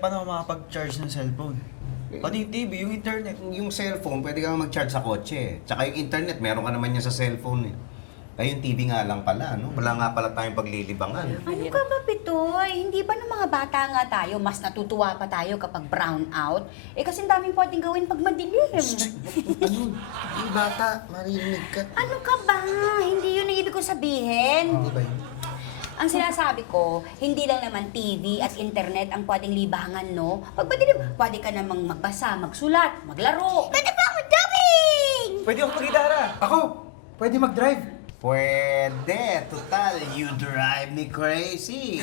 paano ako makapag-charge ng cellphone? Pati yung TV, yung internet. Yung cellphone, pwede kang mag-charge sa kotse. Tsaka yung internet, meron ka naman yan sa cellphone eh. Kaya yung TV nga lang pala, no? Wala nga pala tayong paglilibangan. Ano ka ba, Pitoy? Hindi ba ng mga bata nga tayo, mas natutuwa pa tayo kapag brown out? Eh kasi ang daming pwedeng gawin pag madilim. Ano? Yung bata, marinig ka. Ano ka ba? Hindi yun ang ibig ko sabihin. Hindi ba yun? Ang sinasabi ko, hindi lang naman TV at internet ang pwedeng libangan, no? Pag madilim, pwede ka namang magbasa, magsulat, maglaro. Pwede pa ako dubbing! Pwede ako mag-gitara. Ako, pwede mag-drive. Pwede. Total, you drive me crazy.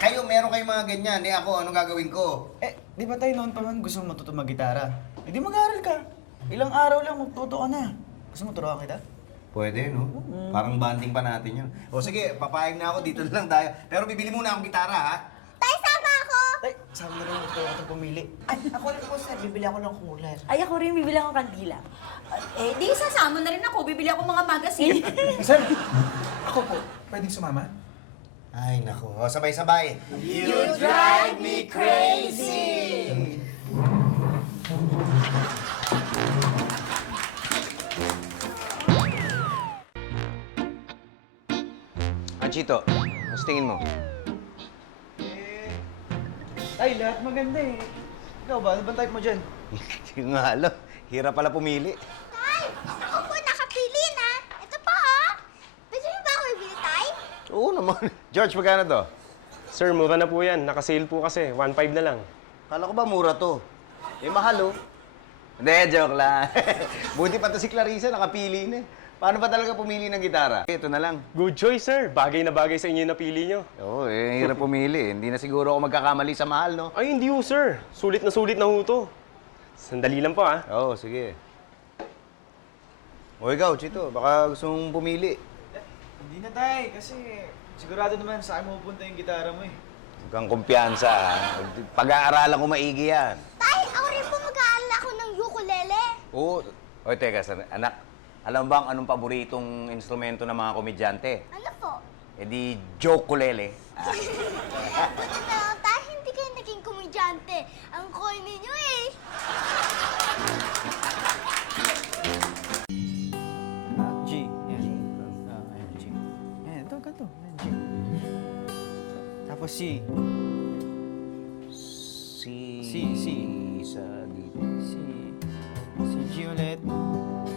Kayo, meron kayong mga ganyan. Ako, anong gagawin ko? Di ba tayo noon pa man gusto mong matuto mag-gitara? Hindi mag-aaral ka. Ilang araw lang magtuto ka na. Gusto mo turuan kita? Pwede, no? Parang banding pa natin yun. O sige, papayag na ako. Dito na lang tayo. Pero bibili muna akong gitara, ha? Tay, sama ako! Ay, sabi na rin ito ako pumili. Ay, ako rin po, sir. Bibili ako ng kulay. Ay, ako rin, bibili akong kandila. Di sasama na rin ako. Bibili ako mga magazine. Sir, ako po, pwedeng sumama? Ay, naku. O, sabay-sabay. You drive me crazy! Chito, mas tingin mo? Ay, lahat maganda eh. Ikaw ba? Ano bang type mo dyan? Yung nga, alam. Hirap pala pumili. Tay! Ako po nakapili na. Ito po, oh. Pwede mo ba ako ibili, Tay? Oo naman. George, magkano to? Sir, mura na po yan. Naka-sale po kasi. 1.5 na lang. Kala ko ba mura to? Eh, mahal, oh. Hindi, joke lang. Buti pa to si Clarissa, nakapili na eh. Paano ba talaga pumili ng gitara? Ito na lang. Good choice, sir. Bagay na bagay sa inyo yung napili nyo. Oo, hirap pumili. Hindi na siguro ako magkakamali sa mahal, no? Ay, hindi ho, sir. Sulit na ho to. Sandali lang po, ah. Oo, sige. O ikaw, Chito, baka gusto mong pumili. Hindi na tay, kasi sigurado naman sa akin mapupunta yung gitara mo eh. Huwag kang kumpiyansa, ha? Pag-aaralan ko maigi yan. Tay, ako rin po mag-aaral ako ng ukulele. Oo. Oy, teka, anak. Alam mo bang anong paboritong instrumento ng mga komedyante? Ano po? Eh di, jokulele. Ano, Tay, hindi kayo naging komedyante. Ang cool ninyo eh. G. Yan. Ayan, G. Ayan, ito, ganito. Ayan, G. Tapos C. C. Sa dito. C, G ulit.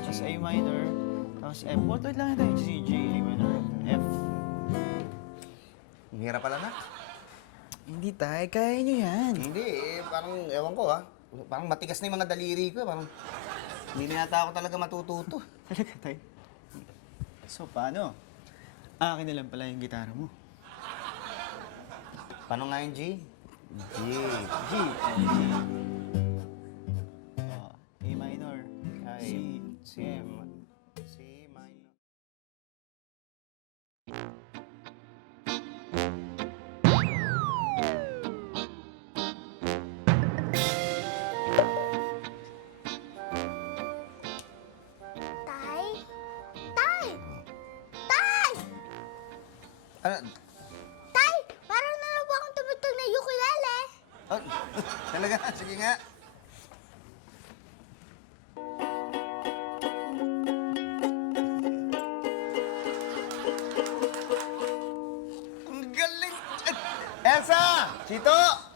Tapos A minor. Tapos F. Wait lang ito. C, G, A minor, F. Ang hirap pala na. Hindi tay, kaya nyo yan. Hindi, parang, ewan ko ha. Parang matigas na yung mga daliri ko. Parang, hindi na yata ako talaga matututo. Talaga tay. So, paano? Akin na lang pala yung gitara mo. Paano nga yung G? G. G. G. A minor. C. M. C minor. Tay? Tay! Tay! Ano? Tay! Parang nalawa akong tumutog na ukulele. Oh, talaga? Sige nga. Ang galing! Elsa! Chito!